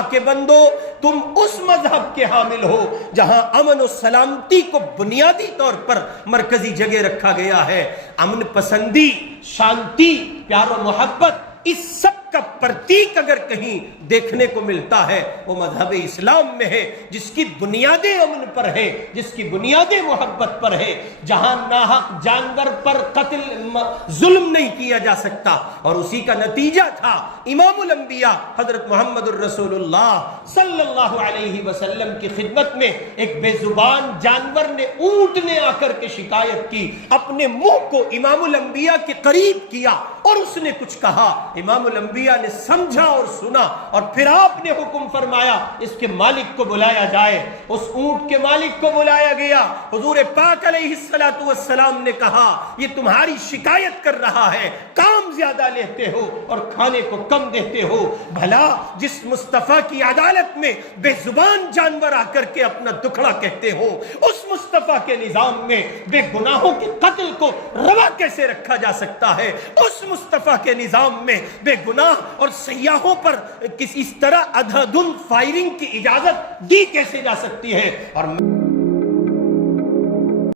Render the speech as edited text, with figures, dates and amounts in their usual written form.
اللہ کے بندو تم اس مذہب کے حامل ہو جہاں امن و سلامتی کو بنیادی طور پر مرکزی جگہ رکھا گیا ہے۔ امن پسندی، شانتی، پیار و محبت، اس سب کا پرتیک اگر کہیں دیکھنے کو ملتا ہے وہ مذہب اسلام میں ہے، جس کی بنیادیں امن پر ہے، جس کی بنیادیں محبت پر ہے، جہاں ناحق جانور پر قتل ظلم نہیں کیا جا سکتا۔ اور اسی کا نتیجہ تھا امام الانبیاء حضرت محمد الرسول اللہ صلی اللہ علیہ وسلم کی خدمت میں ایک بے زبان جانور نے، اونٹ نے آ کر کے شکایت کی، اپنے منہ کو امام الانبیاء کے قریب کیا اور اس نے کچھ کہا، امام الانبیاء نے سمجھا اور سنا، اور پھر آپ نے حکم فرمایا اس کے مالک کو بلایا جائے۔ اس اونٹ کے مالک کو بلایا گیا، حضور پاک علیہ السلام نے کہا یہ تمہاری شکایت کر رہا ہے، کام زیادہ لیتے ہو اور کھانے کو کم دیتے ہو، بھلا جس مصطفیٰ کی عدالت میں بے زبان جانور آ کر کے اپنا دکھڑا کہتے ہو، اس مصطفیٰ کے نظام میں بے گناہوں کے قتل کو روا کیسے رکھا جا سکتا ہے؟ اس مصطفیٰ کے نظام میں بے گناہ اور سیاحوں پر اس طرح ادھا دھند فائرنگ کی اجازت دی کیسے جا سکتی ہے؟ اور